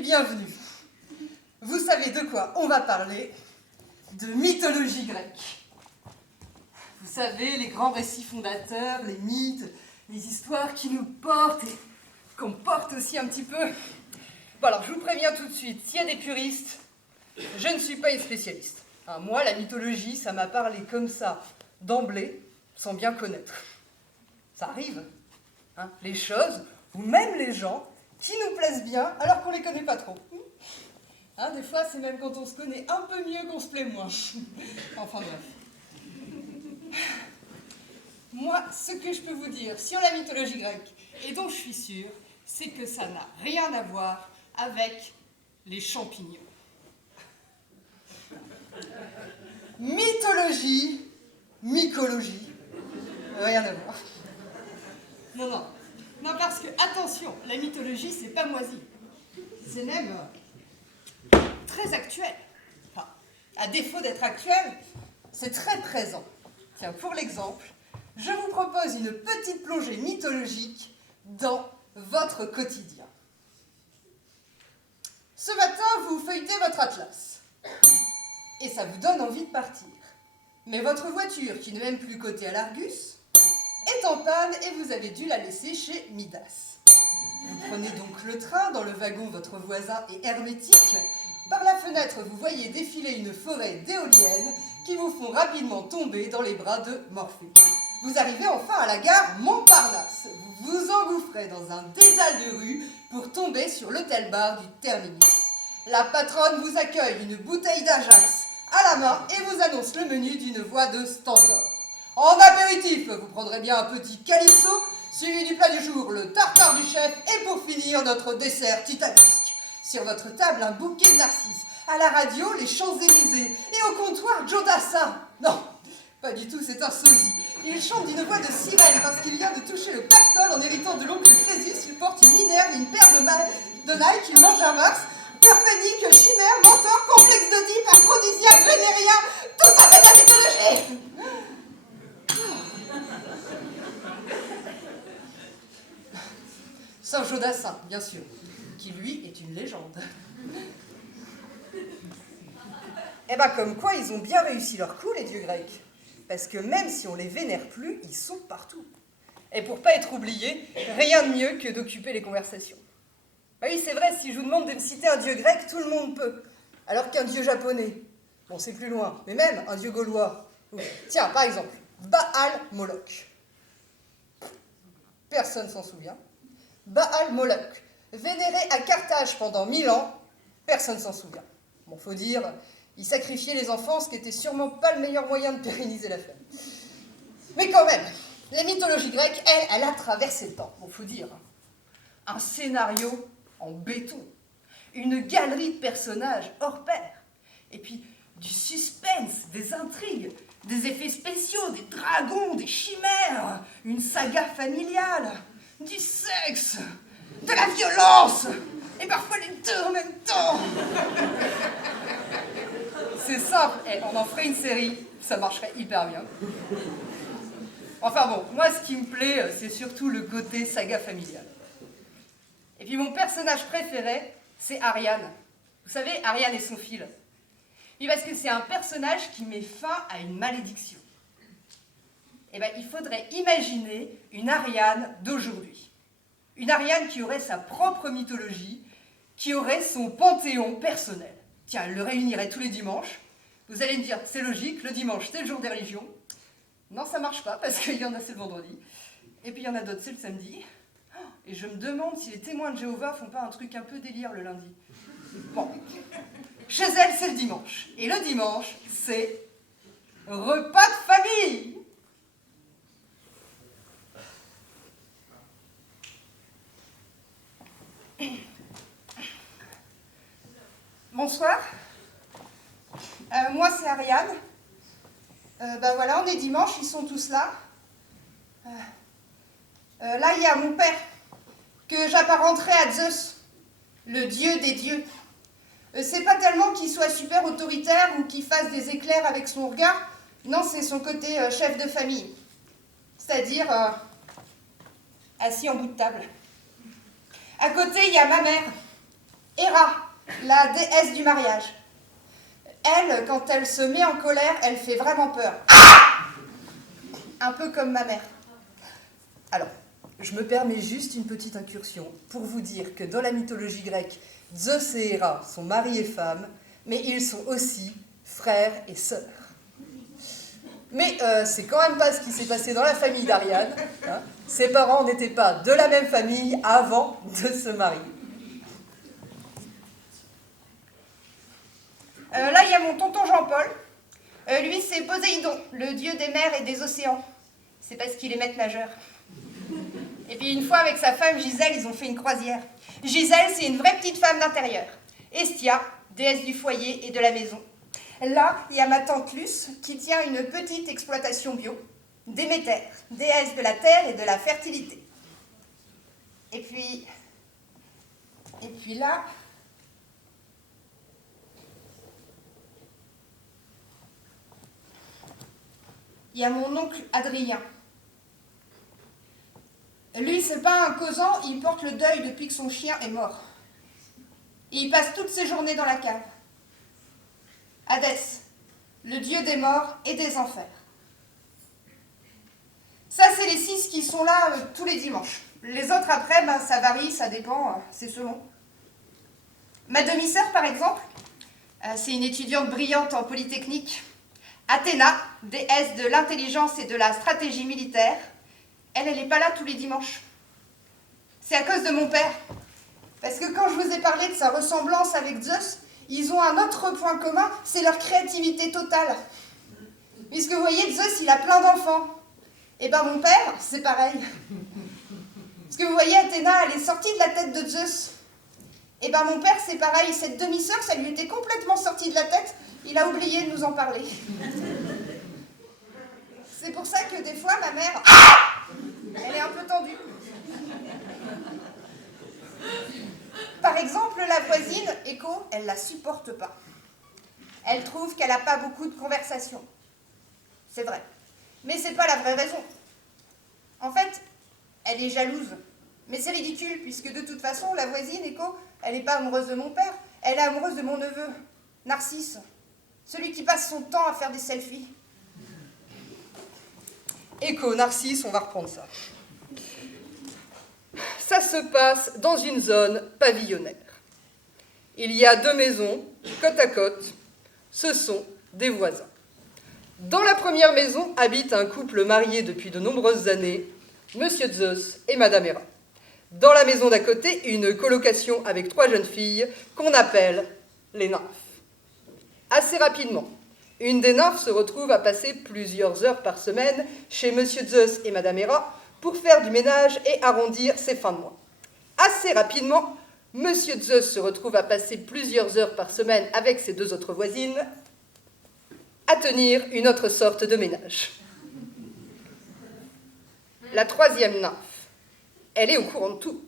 Bienvenue. Vous savez de quoi on va parler? De mythologie grecque. Vous savez, les grands récits fondateurs, les mythes, les histoires qui nous portent et qu'on porte aussi un petit peu. Bon alors, je vous préviens tout de suite, s'il y a des puristes, je ne suis pas une spécialiste. Hein, moi, la mythologie, ça m'a parlé comme ça, d'emblée, sans bien connaître. Ça arrive. Hein, les choses, ou même les gens, qui nous plaisent bien alors qu'on les connaît pas trop. Hein, des fois, c'est même quand on se connaît un peu mieux qu'on se plaît moins. Enfin bref. Moi, ce que je peux vous dire sur la mythologie grecque, et dont je suis sûre, c'est que ça n'a rien à voir avec les champignons. Mythologie, mycologie, rien à voir. Non. Non, parce que, attention, la mythologie, c'est pas moisi. C'est même très actuel. Enfin, à défaut d'être actuel, c'est très présent. Tiens, pour l'exemple, je vous propose une petite plongée mythologique dans votre quotidien. Ce matin, vous feuilletez votre atlas. Et ça vous donne envie de partir. Mais votre voiture, qui n'est même plus cotée à l'Argus, est en panne et vous avez dû la laisser chez Midas. Vous prenez donc le train, dans le wagon votre voisin est hermétique. Par la fenêtre, vous voyez défiler une forêt d'éoliennes qui vous font rapidement tomber dans les bras de Morphée. Vous arrivez enfin à la gare Montparnasse. Vous vous engouffrez dans un dédale de rue pour tomber sur l'hôtel-bar du terminus. La patronne vous accueille une bouteille d'Ajax à la main et vous annonce le menu d'une voix de stentor. En apéritif, vous prendrez bien un petit calypso, suivi du plat du jour, le tartare du chef, et pour finir, notre dessert titanesque. Sur votre table, un bouquet de narcisses. À la radio, les Champs-Élysées. Et au comptoir, Joe Dassin. Non, pas du tout, c'est un sosie. Il chante d'une voix de sirène parce qu'il vient de toucher le pactole en héritant de l'oncle Crésus. Il porte une Minerve, une paire de Nike, il mange un Max. Peur panique, chimère, mentor, complexe d'Oedipe, aphrodisiaque, vénérien. Tout ça, c'est de la mythologie. Saint Jodassin, bien sûr, qui lui est une légende. Eh ben comme quoi ils ont bien réussi leur coup, les dieux grecs. Parce que même si on les vénère plus, ils sont partout. Et pour pas être oubliés, rien de mieux que d'occuper les conversations. Bah oui, c'est vrai, si je vous demande de me citer un dieu grec, tout le monde peut. Alors qu'un dieu japonais, bon c'est plus loin, mais même un dieu gaulois. Tiens, par exemple, Baal Moloch. Personne s'en souvient. Baal Moloch, vénéré à Carthage pendant 1000 ans, personne s'en souvient. Bon, faut dire, il sacrifiait les enfants, ce qui était sûrement pas le meilleur moyen de pérenniser la femme. Mais quand même, la mythologie grecque, elle a traversé le temps. Bon, faut dire, un scénario en béton, une galerie de personnages hors pair, et puis du suspense, des intrigues, des effets spéciaux, des dragons, des chimères, une saga familiale, du sexe, de la violence, et parfois les deux en même temps. C'est simple, on en ferait une série, ça marcherait hyper bien. Enfin bon, moi ce qui me plaît, c'est surtout le côté saga familiale. Et puis mon personnage préféré, c'est Ariane. Vous savez, Ariane et son fil. Oui, parce que c'est un personnage qui met fin à une malédiction. Eh bien, il faudrait imaginer une Ariane d'aujourd'hui. Une Ariane qui aurait sa propre mythologie, qui aurait son panthéon personnel. Tiens, elle le réunirait tous les dimanches. Vous allez me dire, c'est logique, le dimanche, c'est le jour des religions. Non, ça marche pas, parce qu'il y en a, c'est le vendredi. Et puis il y en a d'autres, c'est le samedi. Et je me demande si les témoins de Jéhovah font pas un truc un peu délire le lundi. Bon. Chez elle, c'est le dimanche. Et le dimanche, c'est repas de famille. Bonsoir. Moi, c'est Ariane. Ben voilà, on est dimanche, ils sont tous là. Là, il y a mon père, que j'apparenterai à Zeus, le dieu des dieux. C'est pas tellement qu'il soit super autoritaire ou qu'il fasse des éclairs avec son regard. Non, c'est son côté chef de famille. C'est-à-dire assis en bout de table. À côté, il y a ma mère, Héra, la déesse du mariage. Elle, quand elle se met en colère, elle fait vraiment peur. Un peu comme ma mère. Alors, je me permets juste une petite incursion pour vous dire que dans la mythologie grecque, Zeus et Héra sont mari et femme, mais ils sont aussi frères et sœurs. Mais c'est quand même pas ce qui s'est passé dans la famille d'Ariane. Hein. Ses parents n'étaient pas de la même famille avant de se marier. Là, il y a mon tonton Jean-Paul. Lui, c'est Poséidon, le dieu des mers et des océans. C'est parce qu'il est maître nageur. Et puis une fois, avec sa femme Gisèle, ils ont fait une croisière. Gisèle, c'est une vraie petite femme d'intérieur. Estia, déesse du foyer et de la maison. Là, il y a ma tante Luce, qui tient une petite exploitation bio. Déméter, déesse de la terre et de la fertilité. Et puis là... il y a mon oncle Adrien. Lui, c'est pas un causant, il porte le deuil depuis que son chien est mort. Et il passe toutes ses journées dans la cave. Hadès, le dieu des morts et des enfers. Ça, c'est les 6 qui sont là tous les dimanches. Les autres, après, ben, ça varie, ça dépend, c'est selon. Ma demi-sœur, par exemple, c'est une étudiante brillante en Polytechnique. Athéna, déesse de l'intelligence et de la stratégie militaire, elle n'est pas là tous les dimanches. C'est à cause de mon père. Parce que quand je vous ai parlé de sa ressemblance avec Zeus, ils ont un autre point commun, c'est leur créativité totale. Puisque vous voyez, Zeus, il a plein d'enfants. Et ben mon père, c'est pareil. Parce que vous voyez, Athéna, elle est sortie de la tête de Zeus. Et ben mon père, c'est pareil. Cette demi-sœur, ça lui était complètement sorti de la tête. Il a oublié de nous en parler. C'est pour ça que des fois, ma mère, elle est un peu tendue. Par exemple, la voisine, Echo, elle la supporte pas. Elle trouve qu'elle n'a pas beaucoup de conversation. C'est vrai. Mais c'est pas la vraie raison. En fait, elle est jalouse. Mais c'est ridicule, puisque de toute façon, la voisine, Echo, elle n'est pas amoureuse de mon père, elle est amoureuse de mon neveu, Narcisse, celui qui passe son temps à faire des selfies. Echo, Narcisse, on va reprendre ça. Ça se passe dans une zone pavillonnaire. Il y a 2 maisons, côte à côte. Ce sont des voisins. Dans la première maison habite un couple marié depuis de nombreuses années, Monsieur Zeus et Madame Héra. Dans la maison d'à côté, une colocation avec 3 jeunes filles qu'on appelle les nymphes. Assez rapidement, une des nymphes se retrouve à passer plusieurs heures par semaine chez Monsieur Zeus et Madame Héra pour faire du ménage et arrondir ses fins de mois. Assez rapidement, Monsieur Zeus se retrouve à passer plusieurs heures par semaine avec ses 2 autres voisines à tenir une autre sorte de ménage. La 3e nymphe, elle est au courant de tout,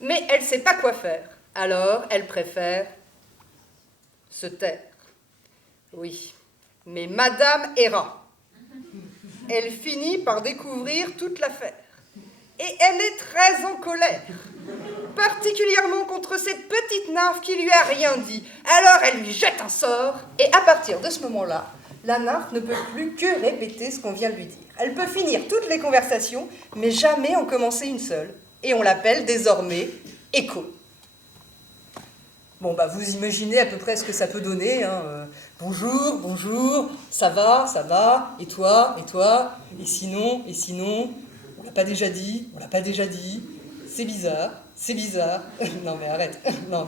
mais elle ne sait pas quoi faire, alors elle préfère se taire. Oui, mais Madame Héra, elle finit par découvrir toute l'affaire, et elle est très en colère, particulièrement contre cette petite nymphe qui lui a rien dit. Alors elle lui jette un sort, et à partir de ce moment-là, la nymphe ne peut plus que répéter ce qu'on vient de lui dire. Elle peut finir toutes les conversations, mais jamais en commencer une seule. Et on l'appelle désormais Echo. Bon, bah, vous imaginez à peu près ce que ça peut donner. Hein. Bonjour, bonjour, ça va, et toi, et sinon, on l'a pas déjà dit, c'est bizarre. Non mais arrête, non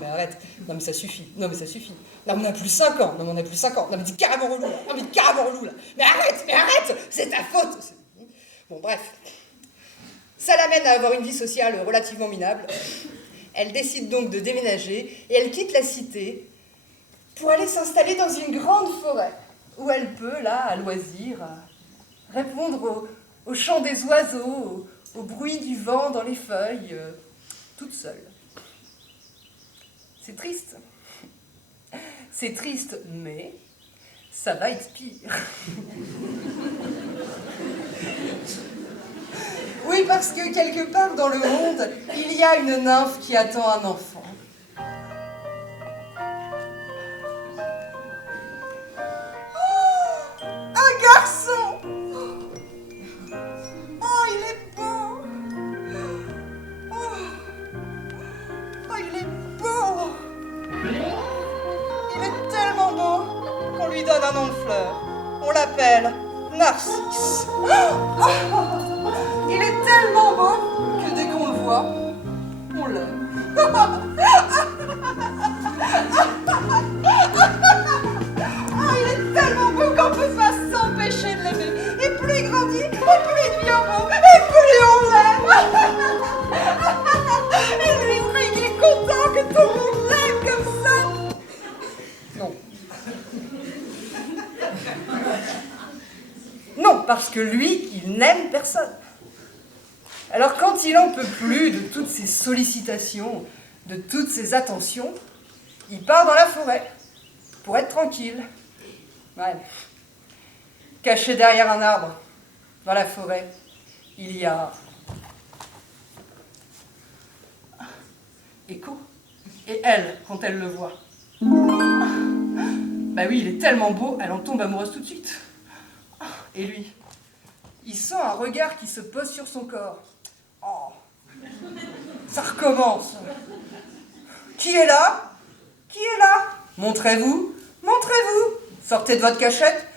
mais ça suffit. Non mais on a plus 5 ans, non mais t'es carrément relou là, Mais arrête, c'est ta faute. Bon bref, ça l'amène à avoir une vie sociale relativement minable. Elle décide donc de déménager et elle quitte la cité pour aller s'installer dans une grande forêt où elle peut, là, à loisir, répondre au chant des oiseaux, au bruit du vent dans les feuilles, toute seule. C'est triste. C'est triste, mais ça va être pire. Oui, parce que quelque part dans le monde, il y a une nymphe qui attend un enfant. Oh, un garçon! Oh, il est beau! Oh, il est beau! Il est tellement beau qu'on lui donne un nom de fleur. On l'appelle Narcisse. Il est tellement beau que dès qu'on le voit, on l'aime. Il est tellement beau qu'on peut pas s'empêcher de l'aimer. Et plus il grandit, et plus il devient beau, et plus on l'aime. Et lui, il est content que tout le monde l'aime comme ça. Non. Non, parce que lui, il n'aime personne. Alors quand il en peut plus de toutes ces sollicitations, de toutes ces attentions, il part dans la forêt pour être tranquille. Ouais. Caché derrière un arbre, dans la forêt, il y a Echo. Et elle, quand elle le voit, bah oui, il est tellement beau, elle en tombe amoureuse tout de suite. Et lui, il sent un regard qui se pose sur son corps. Oh, ça recommence. Qui est là? Montrez-vous. Sortez de votre cachette.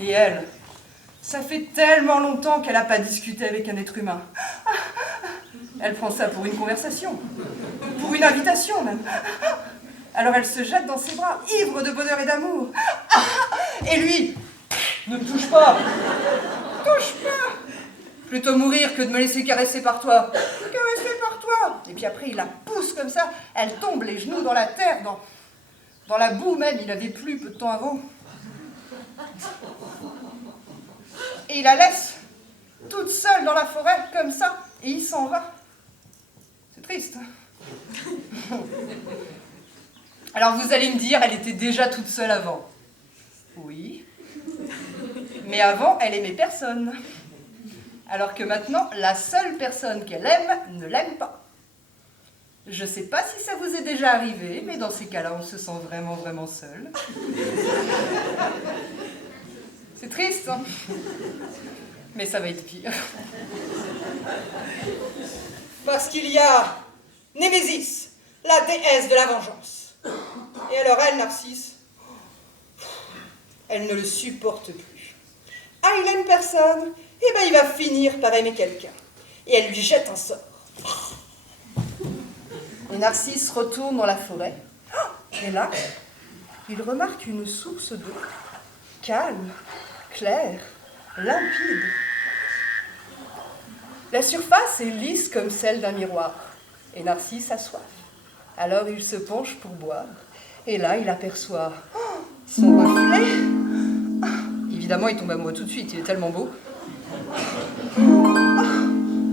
Et elle, ça fait tellement longtemps qu'elle n'a pas discuté avec un être humain. Elle prend ça pour une conversation, pour une invitation même. Alors elle se jette dans ses bras, ivre de bonheur et d'amour. Et lui, ne me touche pas. Plutôt mourir que de me laisser caresser par toi. Et puis après, il la pousse comme ça. Elle tombe les genoux dans la terre, dans la boue même. Il avait plu peu de temps avant. Et il la laisse toute seule dans la forêt, comme ça. Et il s'en va. C'est triste. Alors vous allez me dire, elle était déjà toute seule avant. Oui. Mais avant, elle aimait personne. alors que maintenant, la seule personne qu'elle aime ne l'aime pas. Je ne sais pas si ça vous est déjà arrivé, mais dans ces cas-là, on se sent vraiment, vraiment seul. C'est triste, hein? Mais ça va être pire. Parce qu'il y a Némésis, la déesse de la vengeance. Et alors elle, Narcisse, elle ne le supporte plus. Ah, il aime personne, et ben il va finir par aimer quelqu'un. Et elle lui jette un sort. Et Narcisse retourne dans la forêt. Et là, il remarque une source d'eau, calme, claire, limpide. La surface est lisse comme celle d'un miroir. Et Narcisse a soif. Alors il se penche pour boire. Et là, il aperçoit son reflet. Évidemment, il tombe amoureux tout de suite, il est tellement beau.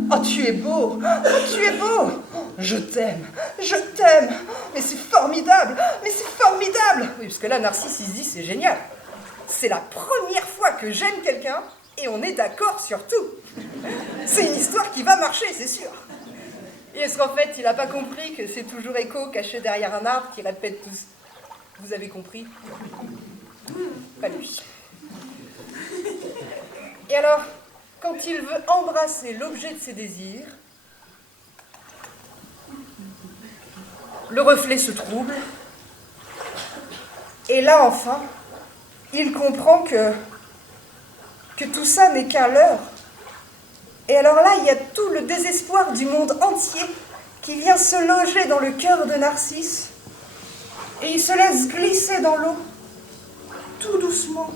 Oh, tu es beau! Oh, tu es beau! Je t'aime! Je t'aime! Mais c'est formidable! Mais c'est formidable! Oui, parce que là, Narcisse, il se dit, c'est génial. C'est la première fois que j'aime quelqu'un et on est d'accord sur tout. C'est une histoire qui va marcher, c'est sûr. Et est-ce qu'en fait, il n'a pas compris que c'est toujours Écho caché derrière un arbre qui répète tous? Vous avez compris? Pas lui. Et alors, quand il veut embrasser l'objet de ses désirs, le reflet se trouble. Et là, enfin, il comprend que tout ça n'est qu'un leurre. Et alors là, il y a tout le désespoir du monde entier qui vient se loger dans le cœur de Narcisse. Et il se laisse glisser dans l'eau, tout doucement,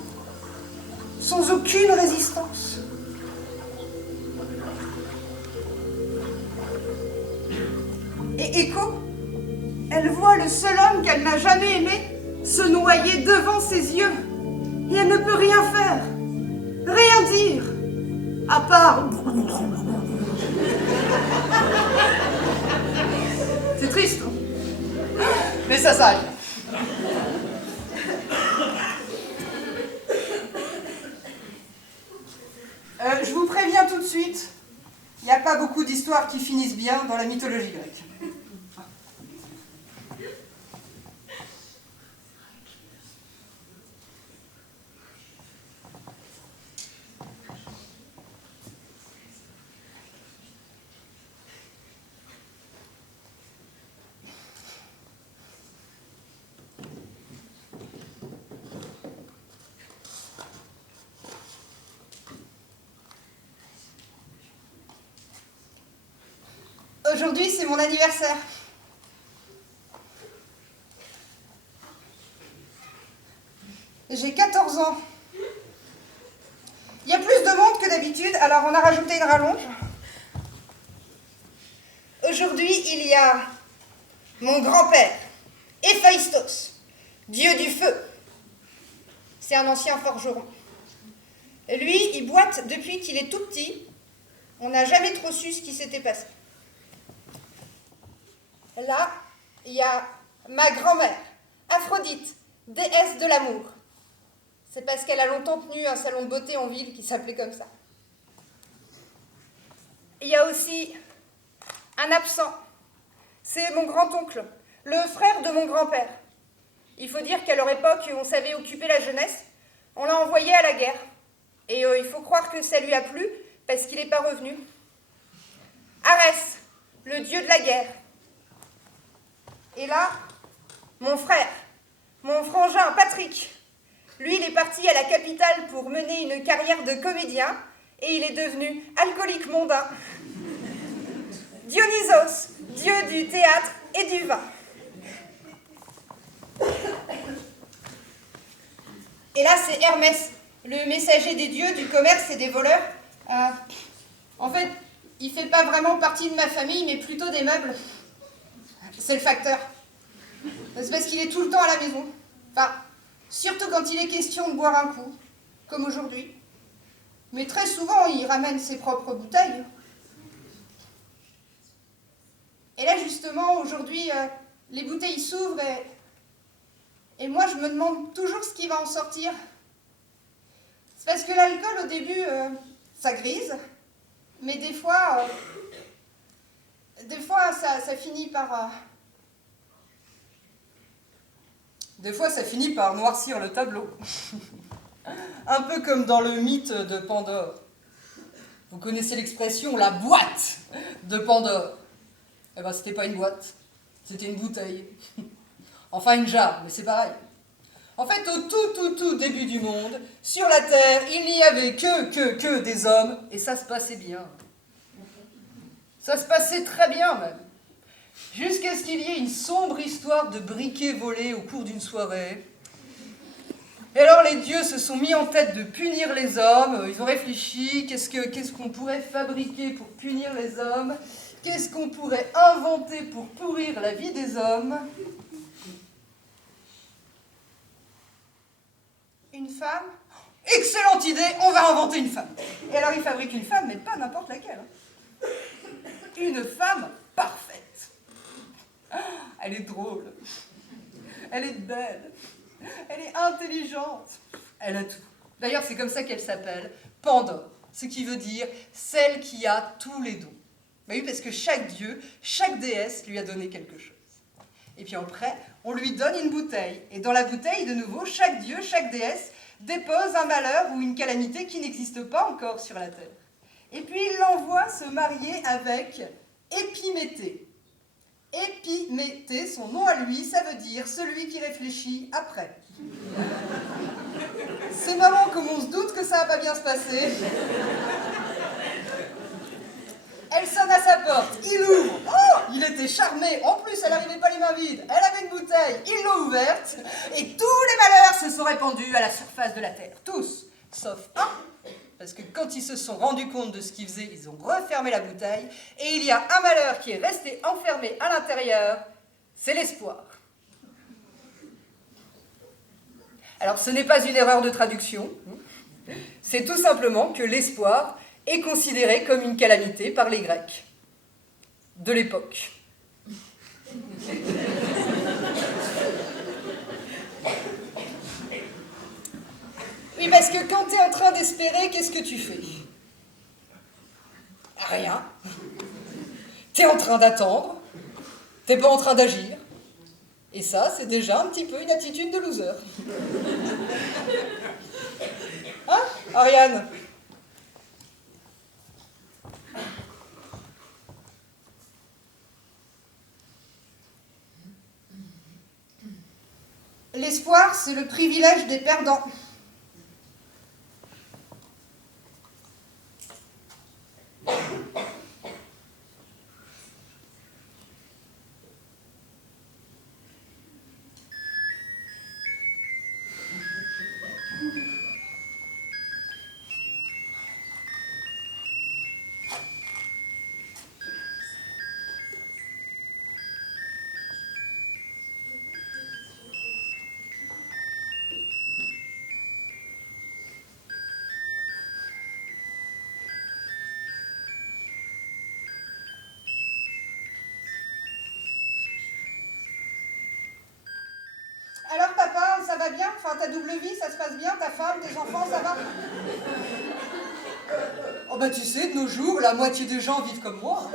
sans aucune résistance. Et Écho, elle voit le seul homme qu'elle n'a jamais aimé se noyer devant ses yeux. Et elle ne peut rien faire, rien dire, à part... C'est triste, hein? Mais ça s'arrête. Je vous préviens tout de suite, il n'y a pas beaucoup d'histoires qui finissent bien dans la mythologie grecque. Aujourd'hui, c'est mon anniversaire. J'ai 14 ans. Il y a plus de monde que d'habitude, alors on a rajouté une rallonge. Aujourd'hui, il y a mon grand-père, Héphaïstos, dieu du feu. C'est un ancien forgeron. Lui, il boite depuis qu'il est tout petit. On n'a jamais trop su ce qui s'était passé. Là, il y a ma grand-mère, Aphrodite, déesse de l'amour. C'est parce qu'elle a longtemps tenu un salon de beauté en ville qui s'appelait comme ça. Il y a aussi un absent. C'est mon grand-oncle, le frère de mon grand-père. Il faut dire qu'à leur époque, on savait occuper la jeunesse. On l'a envoyé à la guerre. Et il faut croire que ça lui a plu parce qu'il n'est pas revenu. Arès, le dieu de la guerre. Et là, mon frère, mon frangin Patrick. Lui, il est parti à la capitale pour mener une carrière de comédien et il est devenu alcoolique mondain. Dionysos, dieu du théâtre et du vin. Et là, c'est Hermès, le messager des dieux, du commerce et des voleurs. En fait, il fait pas vraiment partie de ma famille, mais plutôt des meubles. C'est le facteur. C'est parce qu'il est tout le temps à la maison. Enfin, surtout quand il est question de boire un coup, comme aujourd'hui. Mais très souvent, il ramène ses propres bouteilles. Et là, justement, aujourd'hui, les bouteilles s'ouvrent et moi, je me demande toujours ce qui va en sortir. C'est parce que l'alcool, au début, ça grise. Mais des fois ça finit par... Des fois, ça finit par noircir le tableau. Un peu comme dans le mythe de Pandore. Vous connaissez l'expression « la boîte de Pandore ». Eh ben, c'était pas une boîte, c'était une bouteille. Enfin, une jarre, mais c'est pareil. En fait, au tout début du monde, sur la Terre, il n'y avait que des hommes, et ça se passait bien. Ça se passait très bien, même. Jusqu'à ce qu'il y ait une sombre histoire de briquets volés au cours d'une soirée. Et alors les dieux se sont mis en tête de punir les hommes. Ils ont réfléchi, qu'est-ce qu'on pourrait fabriquer pour punir les hommes? Qu'est-ce qu'on pourrait inventer pour pourrir la vie des hommes? Une femme? Excellente idée, on va inventer une femme. Et alors ils fabriquent une femme, mais pas n'importe laquelle. Une femme parfaite. Elle est drôle, elle est belle, elle est intelligente, elle a tout. D'ailleurs, c'est comme ça qu'elle s'appelle, Pandore, ce qui veut dire celle qui a tous les dons. Bah oui, parce que chaque dieu, chaque déesse lui a donné quelque chose. Et puis après, on lui donne une bouteille. Et dans la bouteille, de nouveau, chaque dieu, chaque déesse dépose un malheur ou une calamité qui n'existe pas encore sur la terre. Et puis il l'envoie se marier avec Épiméthée. Épiméthée, son nom à lui, ça veut dire celui qui réfléchit après. C'est marrant comme on se doute que ça va pas bien se passer. Elle sonne à sa porte, il ouvre. Oh, il était charmé. En plus, elle n'arrivait pas les mains vides. Elle avait une bouteille, ils l'ont ouverte. Et tous les malheurs se sont répandus à la surface de la terre. Tous, sauf un. Parce que quand ils se sont rendus compte de ce qu'ils faisaient, ils ont refermé la bouteille. Et il y a un malheur qui est resté enfermé à l'intérieur. C'est l'espoir. Alors, ce n'est pas une erreur de traduction. C'est tout simplement que l'espoir est considéré comme une calamité par les Grecs de l'époque. Oui, parce que quand tu es en train d'espérer, qu'est-ce que tu fais? Rien. Tu es en train d'attendre, tu n'es pas en train d'agir. Et ça, c'est déjà un petit peu une attitude de loser. Hein, Ariane? L'espoir, c'est le privilège des perdants. Alors papa, ça va bien? Enfin, ta double vie, ça se passe bien? Ta femme, tes enfants, ça va? Oh bah tu sais, de nos jours, la moitié des gens vivent comme moi.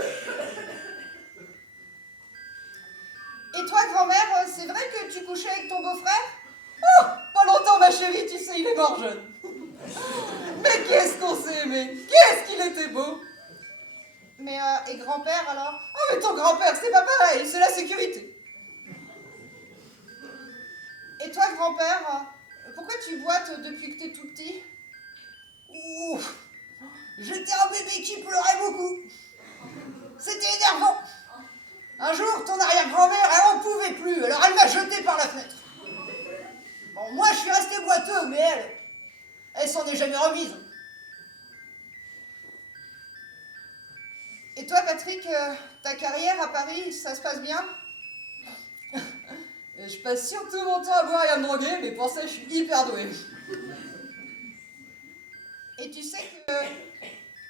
Et toi, grand-mère, c'est vrai que tu couchais avec ton beau-frère? Oh, pas longtemps ma chérie, tu sais, il est mort jeune. Mais qu'est-ce qu'on s'est aimé? Qu'est-ce qu'il était beau? Mais, et grand-père, alors? Ah mais ton grand-père, c'est pas pareil, c'est la sécurité. Et toi, grand-père, pourquoi tu boites depuis que t'es tout petit? Ouh, j'étais un bébé qui pleurait beaucoup. C'était énervant. Un jour, ton arrière-grand-mère, elle en pouvait plus, alors elle m'a jeté par la fenêtre. Bon, moi, je suis resté boiteux, mais elle s'en est jamais remise. Et toi, Patrick, ta carrière à Paris, ça se passe bien? Je passe surtout mon temps à boire et à me droguer, mais pour ça, je suis hyper doué. Et tu sais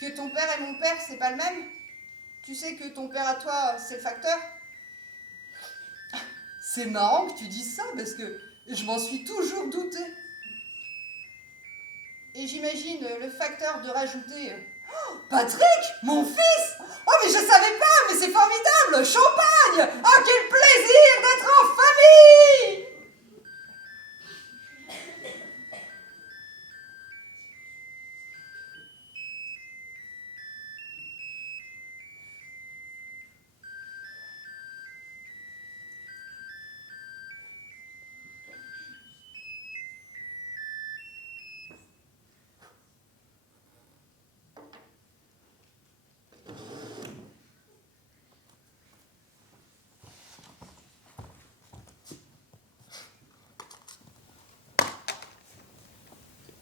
que ton père et mon père, c'est pas le même? Tu sais que ton père à toi, c'est le facteur? C'est marrant que tu dises ça, parce que je m'en suis toujours douté. Et j'imagine le facteur de rajouter Patrick, mon fils! Oh, mais je savais pas, mais c'est formidable! Champagne! Ah, quel plaisir d'être en famille!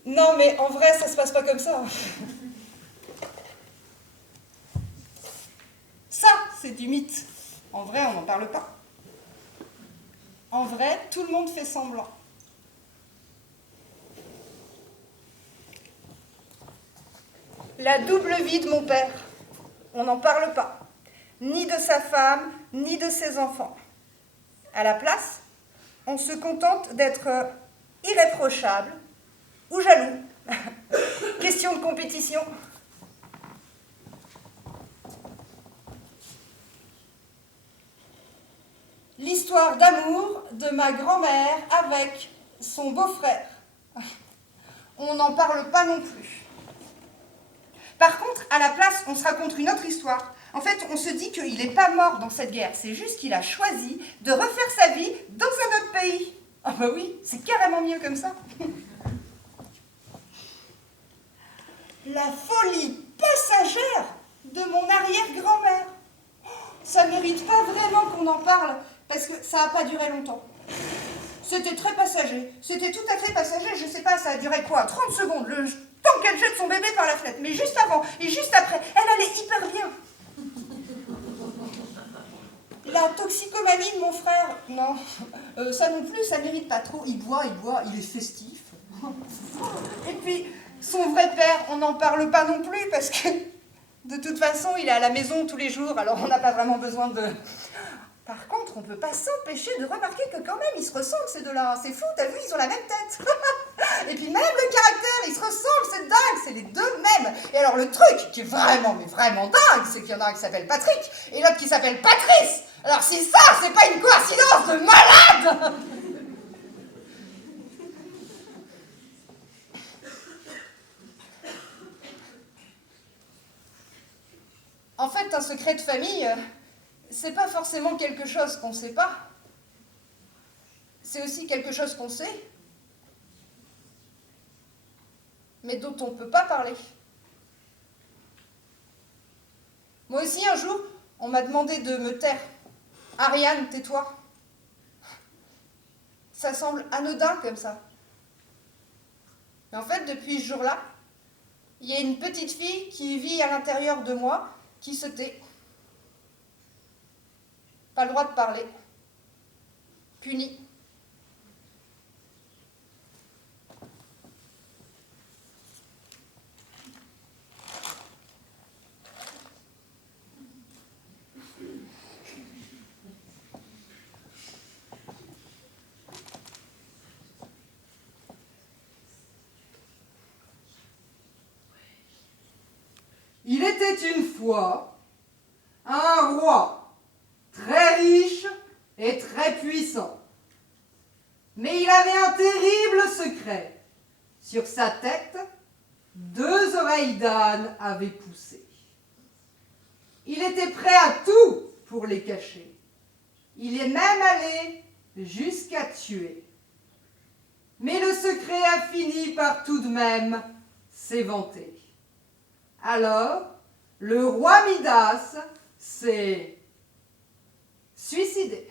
Non, mais en vrai, ça se passe pas comme ça. Ça, c'est du mythe. En vrai, on n'en parle pas. En vrai, tout le monde fait semblant. La double vie de mon père, on n'en parle pas. Ni de sa femme, ni de ses enfants. À la place, on se contente d'être irréprochable ou jaloux. Question de compétition. L'histoire d'amour de ma grand-mère avec son beau-frère. On n'en parle pas non plus. Par contre, à la place, on se raconte une autre histoire. En fait, on se dit qu'il n'est pas mort dans cette guerre. C'est juste qu'il a choisi de refaire sa vie dans un autre pays. Ah bah oui, c'est carrément mieux comme ça. La folie passagère de mon arrière-grand-mère. Ça mérite pas vraiment qu'on en parle, parce que ça n'a pas duré longtemps. C'était très passager. C'était tout à fait passager, je sais pas, ça a duré quoi, 30 secondes, le temps qu'elle jette son bébé par la fenêtre. Mais juste avant et juste après, elle allait hyper bien. La toxicomanie de mon frère, non, ça non plus, ça mérite pas trop. Il boit, il est festif. Et puis, son vrai père, on n'en parle pas non plus, parce que de toute façon, il est à la maison tous les jours, alors on n'a pas vraiment besoin de... Par contre, on ne peut pas s'empêcher de remarquer que quand même, ils se ressemblent, ces deux-là. C'est fou, t'as vu, ils ont la même tête. Et puis même le caractère, ils se ressemblent, c'est dingue, c'est les deux mêmes. Et alors le truc qui est vraiment, mais vraiment dingue, c'est qu'il y en a un qui s'appelle Patrick et l'autre qui s'appelle Patrice. Alors si ça, c'est pas une coïncidence de malade! En fait, un secret de famille, c'est pas forcément quelque chose qu'on sait pas. C'est aussi quelque chose qu'on sait, mais dont on ne peut pas parler. Moi aussi, un jour, on m'a demandé de me taire. Ariane, tais-toi. Ça semble anodin comme ça. Mais en fait, depuis ce jour-là, il y a une petite fille qui vit à l'intérieur de moi, qui se tait. Pas le droit de parler. Puni. Il était une fois un roi très riche et très puissant. Mais il avait un terrible secret. Sur sa tête, 2 oreilles d'âne avaient poussé. Il était prêt à tout pour les cacher. Il est même allé jusqu'à tuer. Mais le secret a fini par tout de même s'éventer. Alors, le roi Midas s'est suicidé.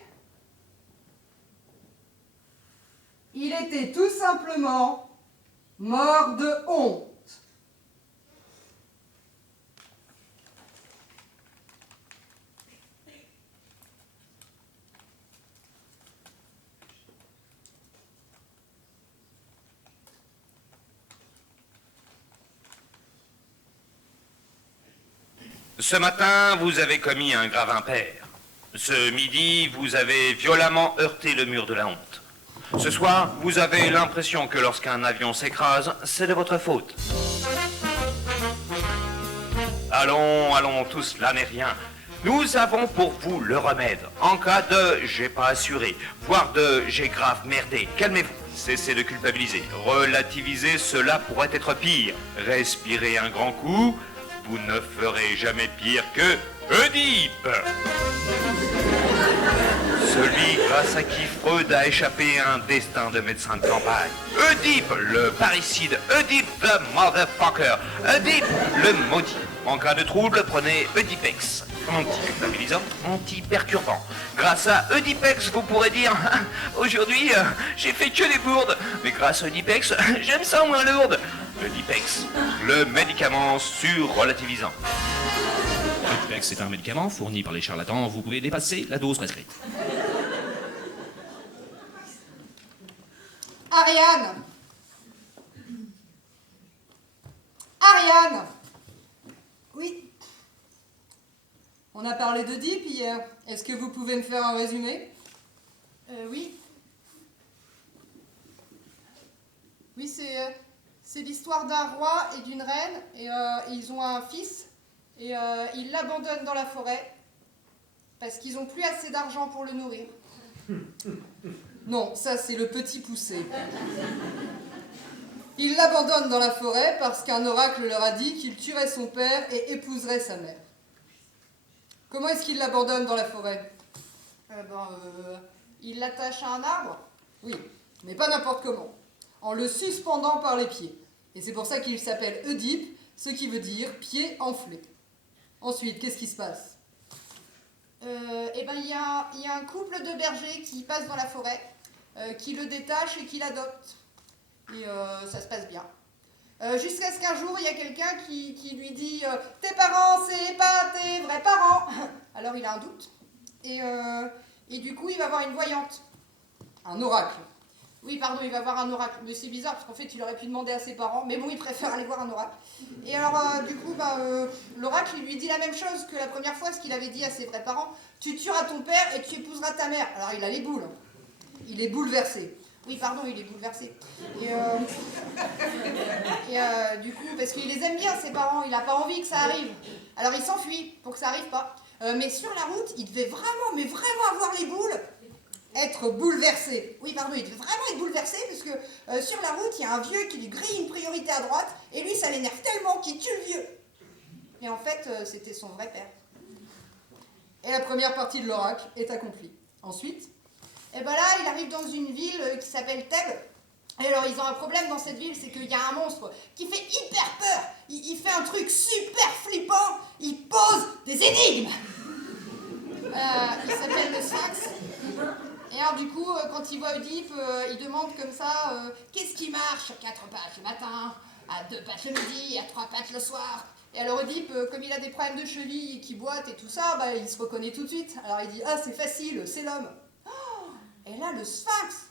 Il était tout simplement mort de honte. Ce matin, vous avez commis un grave impair. Ce midi, vous avez violemment heurté le mur de la honte. Ce soir, vous avez l'impression que lorsqu'un avion s'écrase, c'est de votre faute. Allons, tout cela n'est rien. Nous avons pour vous le remède. En cas de j'ai pas assuré, voire de j'ai grave merdé, calmez-vous. Cessez de culpabiliser. Relativiser, cela pourrait être pire. Respirez un grand coup. Vous ne ferez jamais pire que Oedipe. Celui grâce à qui Freud a échappé à un destin de médecin de campagne. Oedipe, le parricide. Oedipe, the motherfucker. Oedipe, le maudit. En cas de trouble, prenez Oedipex. Anti-culpabilisant, anti-perturbant. Grâce à Oedipex, vous pourrez dire « Aujourd'hui, j'ai fait que des bourdes. Mais grâce à Oedipex, j'aime ça moins lourde. » Oedipex, le médicament sur-relativisant. Oedipex est un médicament fourni par les charlatans. Vous pouvez dépasser la dose prescrite. Ariane. Ariane. Oui. On a parlé d'Oedipe hier. Est-ce que vous pouvez me faire un résumé? Oui. Oui, c'est l'histoire d'un roi et d'une reine, et ils ont un fils, et ils l'abandonnent dans la forêt, parce qu'ils n'ont plus assez d'argent pour le nourrir. Non, ça c'est le petit poussé. Ils l'abandonnent dans la forêt parce qu'un oracle leur a dit qu'il tuerait son père et épouserait sa mère. Comment est-ce qu'il l'abandonne dans la forêt? Il l'attache à un arbre. Oui, mais pas n'importe comment. En le suspendant par les pieds. Et c'est pour ça qu'il s'appelle Oedipe, ce qui veut dire pied enflé. Ensuite, qu'est-ce qui se passe? Il y a un couple de bergers qui passe dans la forêt, qui le détache et qui l'adopte. Et ça se passe bien. Jusqu'à ce qu'un jour, il y a quelqu'un qui lui dit « Tes parents, c'est pas tes vrais parents !» Alors il a un doute. Et du coup, il va voir une voyante. Un oracle. Oui, pardon, il va voir un oracle. Mais c'est bizarre, parce qu'en fait, il aurait pu demander à ses parents. Mais bon, il préfère aller voir un oracle. Et alors, du coup, l'oracle, il lui dit la même chose que la première fois, ce qu'il avait dit à ses vrais parents. « Tu tueras ton père et tu épouseras ta mère. » Alors, il a les boules. Il est bouleversé. Oui, pardon, il est bouleversé. Du coup, parce qu'il les aime bien, ses parents, il n'a pas envie que ça arrive. Alors il s'enfuit pour que ça arrive pas. Mais sur la route, il devait vraiment avoir les boules, être bouleversé. Oui, pardon, il devait vraiment être bouleversé, parce que sur la route, il y a un vieux qui lui grille une priorité à droite, et lui, ça l'énerve tellement qu'il tue le vieux. Et en fait, c'était son vrai père. Et la première partie de l'oracle est accomplie. Ensuite, là, il arrive dans une ville qui s'appelle Thèbes. Et alors, ils ont un problème dans cette ville, c'est qu'il y a un monstre qui fait hyper peur. Il fait un truc super flippant. Il pose des énigmes. Il s'appelle le Sphinx. Et alors, du coup, quand il voit Oedipe, il demande comme ça qu'est-ce qui marche à 4 pattes le matin, à 2 pattes le midi et à 3 pattes le soir. Et alors Oedipe, comme il a des problèmes de cheville et qu'il boite et tout ça, il se reconnaît tout de suite. Alors il dit « Ah, c'est facile, c'est l'homme. » Et là, le Sphinx,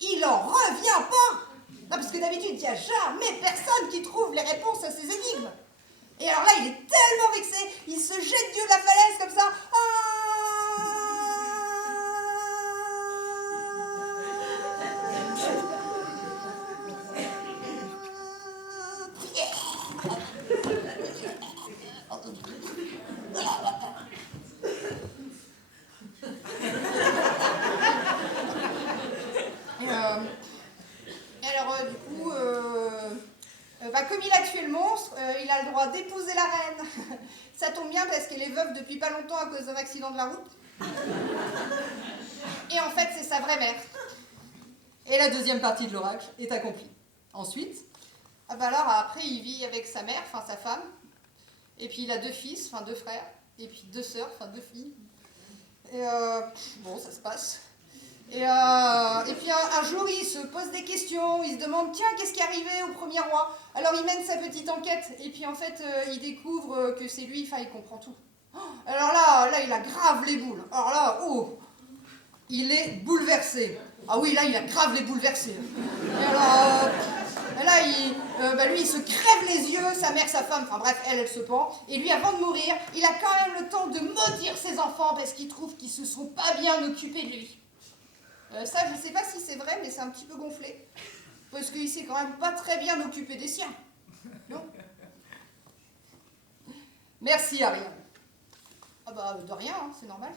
il en revient pas. Non, parce que d'habitude, il n'y a jamais personne qui trouve les réponses à ces énigmes. Et alors là, il est tellement vexé, il se jette du haut de la falaise comme ça. Comme il a tué le monstre, il a le droit d'épouser la reine. Ça tombe bien parce qu'elle est veuve depuis pas longtemps à cause d'un accident de la route. Et en fait, c'est sa vraie mère. Et la deuxième partie de l'oracle est accomplie. Ensuite, après, il vit avec sa mère, enfin sa femme. Et puis il a 2 fils, enfin 2 frères. Et puis 2 sœurs, enfin 2 filles. Et ça se passe. Et puis un jour, il se pose des questions, il se demande, tiens, qu'est-ce qui est arrivé au premier roi? Alors il mène sa petite enquête, et puis en fait, il découvre que c'est lui, enfin, il comprend tout. Alors là, il a grave les boules. Alors là, il est bouleversé. Ah oui, là, il a grave les bouleversés. Et alors, lui, il se crève les yeux, sa mère, sa femme, enfin bref, elle se pend. Et lui, avant de mourir, il a quand même le temps de maudire ses enfants parce qu'il trouve qu'ils se sont pas bien occupés de lui. Ça, je sais pas si c'est vrai, mais c'est un petit peu gonflé. Parce qu'il s'est quand même pas très bien occupé des siens. Non? Merci, Ariane. Ah bah, de rien, hein, c'est normal.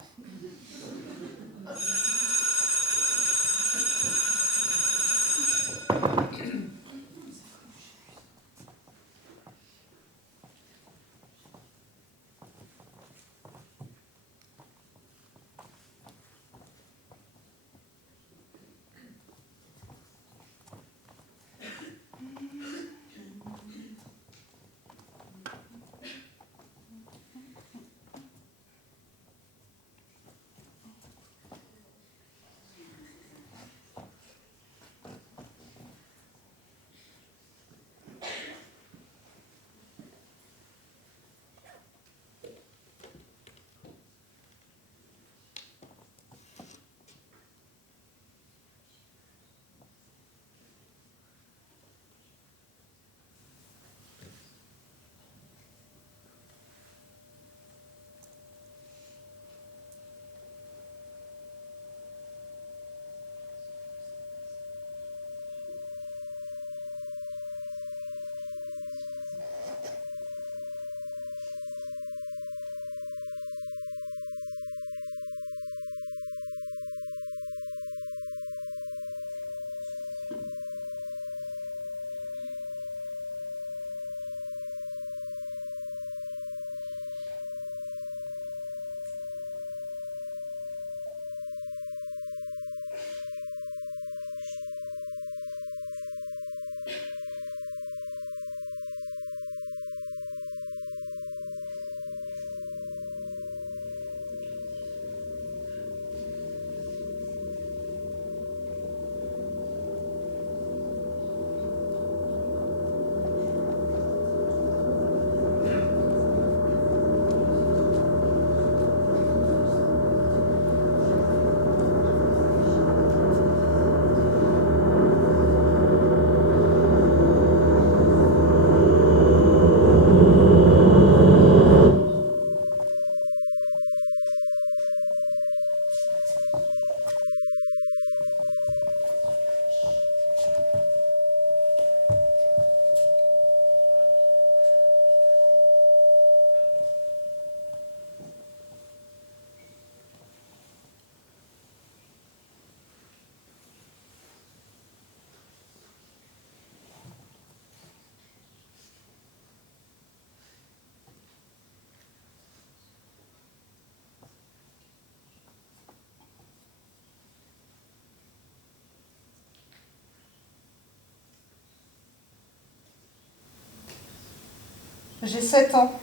J'ai 7 ans.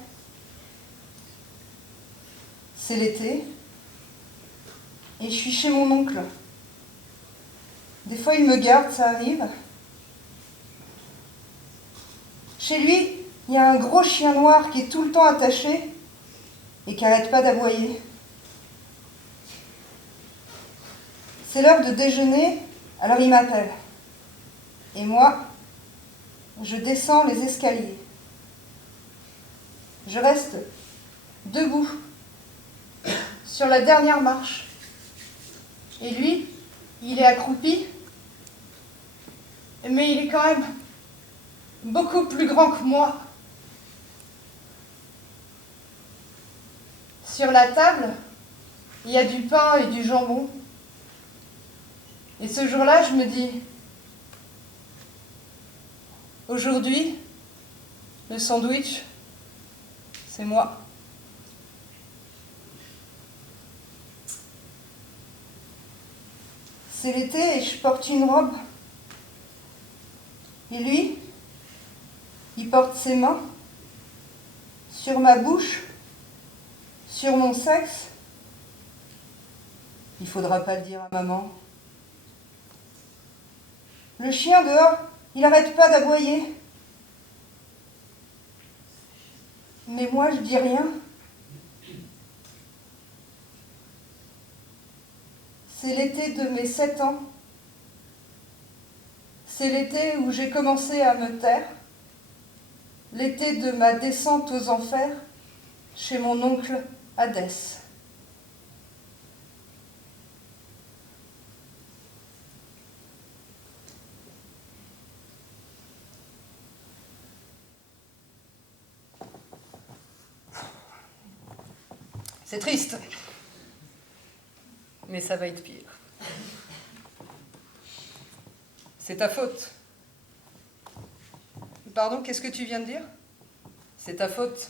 C'est l'été. Et je suis chez mon oncle. Des fois, il me garde, ça arrive. Chez lui, il y a un gros chien noir qui est tout le temps attaché et qui n'arrête pas d'aboyer. C'est l'heure de déjeuner, alors il m'appelle. Et moi, je descends les escaliers. Je reste debout sur la dernière marche. Et lui, il est accroupi, mais il est quand même beaucoup plus grand que moi. Sur la table, il y a du pain et du jambon. Et ce jour-là, je me dis, aujourd'hui, le sandwich, c'est moi. C'est l'été et je porte une robe. Et lui, il porte ses mains sur ma bouche, sur mon sexe. Il faudra pas le dire à maman. Le chien dehors, il n'arrête pas d'aboyer. Mais moi, je dis rien. C'est l'été de mes 7 ans. C'est l'été où j'ai commencé à me taire. L'été de ma descente aux enfers chez mon oncle Hadès. C'est triste. Mais ça va être pire. C'est ta faute. Pardon, qu'est-ce que tu viens de dire? C'est ta faute.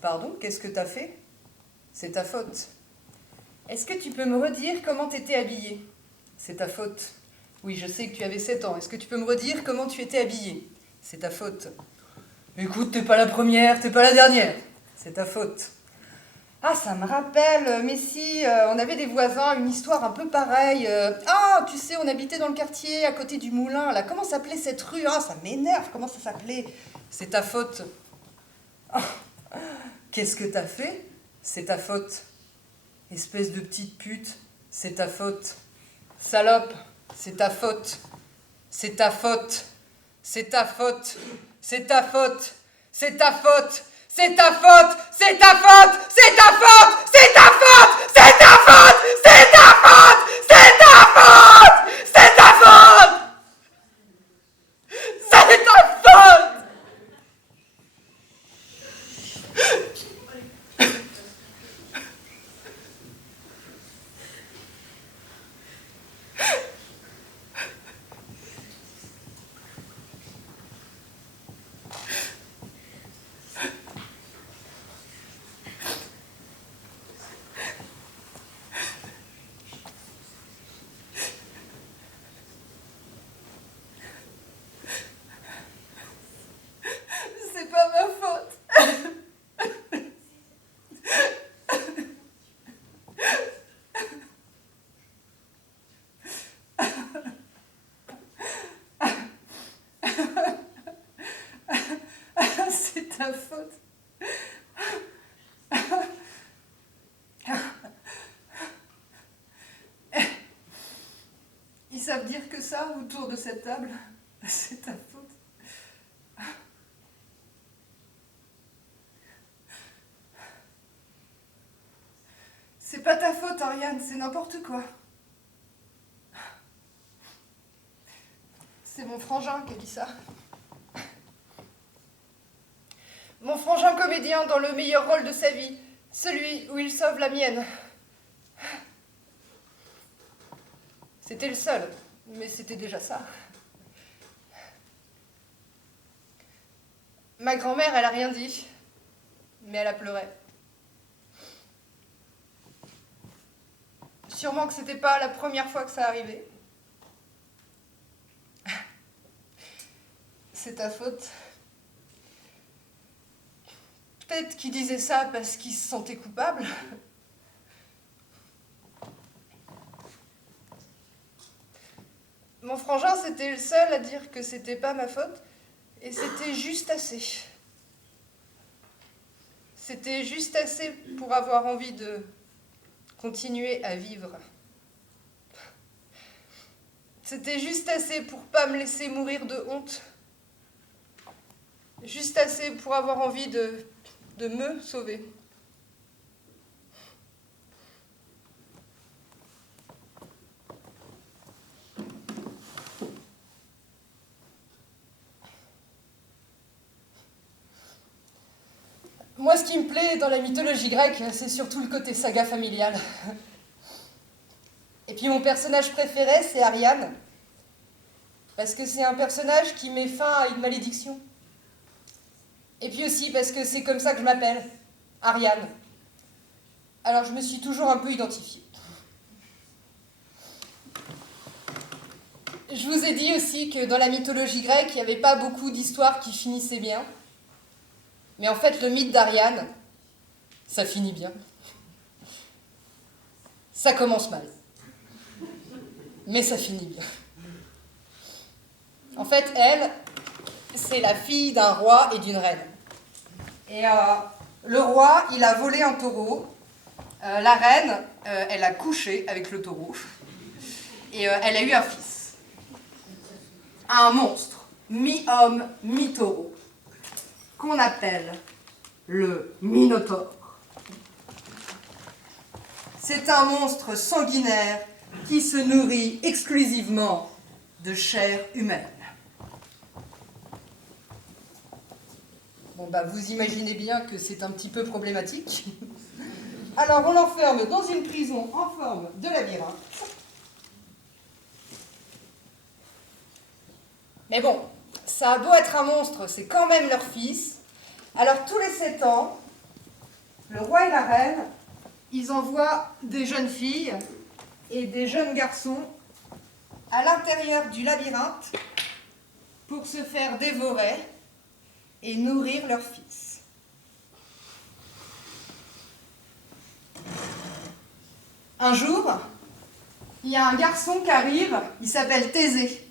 Pardon, qu'est-ce que t'as fait? C'est ta faute. Est-ce que tu peux me redire comment t'étais habillée? C'est ta faute. Oui, je sais que tu avais 7 ans. Est-ce que tu peux me redire comment tu étais habillée? C'est ta faute. Écoute, t'es pas la première, t'es pas la dernière. C'est ta faute. Ah, ça me rappelle, mais si, on avait des voisins, une histoire un peu pareille. Ah, tu sais, on habitait dans le quartier, à côté du moulin, là. Comment s'appelait cette rue? Ah, ça m'énerve, comment ça s'appelait? C'est ta faute. Ah, qu'est-ce que t'as fait? C'est ta faute. Espèce de petite pute, c'est ta faute. Salope, c'est ta faute. C'est ta faute. C'est ta faute. C'est ta faute. C'est ta faute. C'est ta faute. C'est ta faute. C'est ta faute. C'est ta faute. C'est ta faute. C'est ta faute. C'est ta faute. C'est ta faute. C'est ta faute. C'est pas ma faute. C'est ta faute. Ils savent dire que ça autour de cette table. C'est ta faute. C'est pas ta faute, Ariane, c'est n'importe quoi. C'est mon frangin qui a dit ça. Mon frangin comédien dans le meilleur rôle de sa vie, celui où il sauve la mienne. C'était le seul, mais c'était déjà ça. Ma grand-mère, elle a rien dit, mais elle a pleuré. Sûrement que c'était pas la première fois que ça arrivait. C'est ta faute. Peut-être qu'il disait ça parce qu'il se sentait coupable. Mon frangin, c'était le seul à dire que c'était pas ma faute, et c'était juste assez. C'était juste assez pour avoir envie de continuer à vivre. C'était juste assez pour pas me laisser mourir de honte. Juste assez pour avoir envie de me sauver. Moi, ce qui me plaît dans la mythologie grecque, c'est surtout le côté saga familial. Et puis mon personnage préféré, c'est Ariane. Parce que c'est un personnage qui met fin à une malédiction. Et puis aussi parce que c'est comme ça que je m'appelle, Ariane. Alors je me suis toujours un peu identifiée. Je vous ai dit aussi que dans la mythologie grecque, il n'y avait pas beaucoup d'histoires qui finissaient bien. Mais en fait, le mythe d'Ariane, ça finit bien. Ça commence mal. Mais ça finit bien. En fait, elle, c'est la fille d'un roi et d'une reine. Et le roi, il a volé un taureau. La reine, elle a couché avec le taureau. Et elle a eu un fils. Un monstre, mi-homme, mi-taureau, qu'on appelle le Minotaure. C'est un monstre sanguinaire qui se nourrit exclusivement de chair humaine. Bon, bah, vous imaginez bien que c'est un petit peu problématique. Alors on l'enferme dans une prison en forme de labyrinthe. Mais bon, ça a beau être un monstre, c'est quand même leur fils. Alors tous les 7 ans, le roi et la reine, ils envoient des jeunes filles et des jeunes garçons à l'intérieur du labyrinthe pour se faire dévorer et nourrir leur fils. Un jour, il y a un garçon qui arrive, il s'appelle Thésée.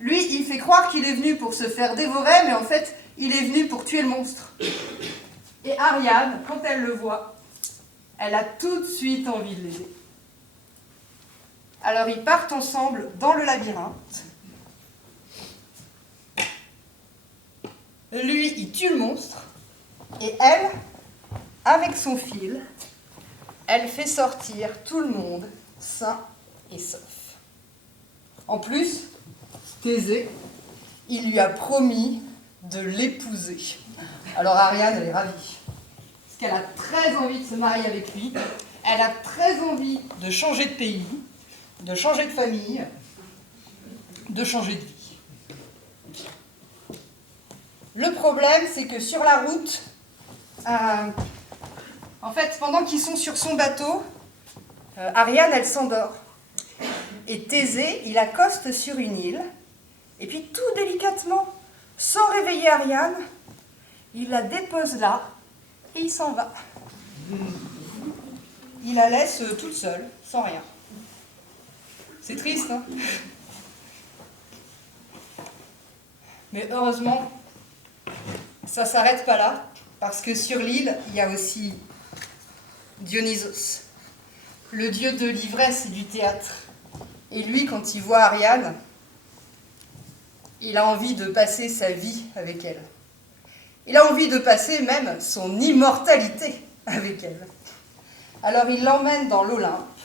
Lui, il fait croire qu'il est venu pour se faire dévorer, mais en fait, il est venu pour tuer le monstre. Et Ariane, quand elle le voit, elle a tout de suite envie de l'aider. Alors ils partent ensemble dans le labyrinthe. Lui, il tue le monstre. Et elle, avec son fil, elle fait sortir tout le monde sain et sauf. En plus, Thésée, il lui a promis de l'épouser. Alors Ariane, elle est ravie. Parce qu'elle a très envie de se marier avec lui. Elle a très envie de changer de pays, de changer de famille, de changer de vie. Le problème, c'est que sur la route, en fait, pendant qu'ils sont sur son bateau, Ariane, elle s'endort. Et Thésée, il accoste sur une île. Et puis tout délicatement, sans réveiller Ariane, il la dépose là et il s'en va. Il la laisse toute seule, sans rien. C'est triste, hein? Mais heureusement, ça s'arrête pas là, parce que sur l'île, il y a aussi Dionysos, le dieu de l'ivresse et du théâtre. Et lui, quand il voit Ariane, il a envie de passer sa vie avec elle. Il a envie de passer même son immortalité avec elle. Alors il l'emmène dans l'Olympe,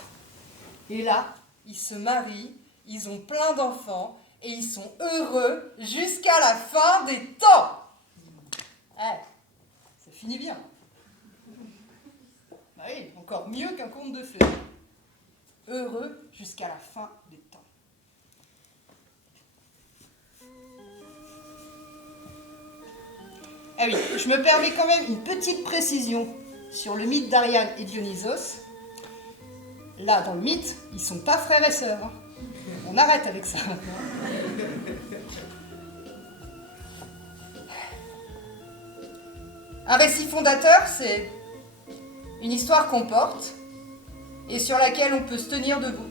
et là, ils se marient, ils ont plein d'enfants, et ils sont heureux jusqu'à la fin des temps. Ça finit bien. Bah oui, encore mieux qu'un conte de fées. Heureux jusqu'à la fin des temps. Ah oui, je me permets quand même une petite précision sur le mythe d'Ariane et Dionysos. Là, dans le mythe, ils sont pas frères et sœurs. Hein. On arrête avec ça maintenant. Un récit fondateur, c'est une histoire qu'on porte et sur laquelle on peut se tenir debout.